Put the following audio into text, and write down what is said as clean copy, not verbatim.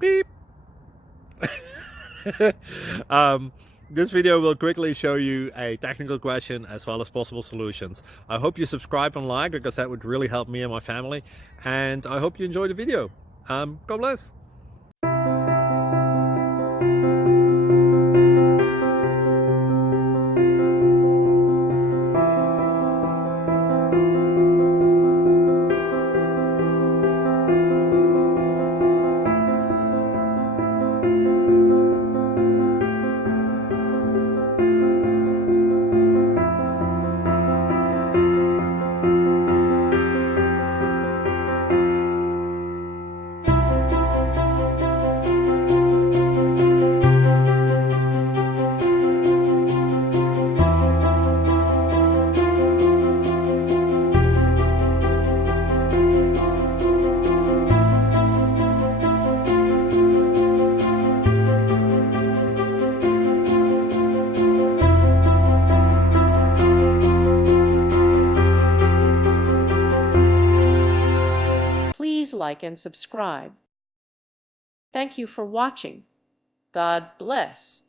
Beep. um, this video will quickly show you a technical question as well as possible solutions. I hope you subscribe and like, because that would really help me and my family. And I hope you enjoy the video. God bless. Please like and subscribe. Thank you for watching. God bless.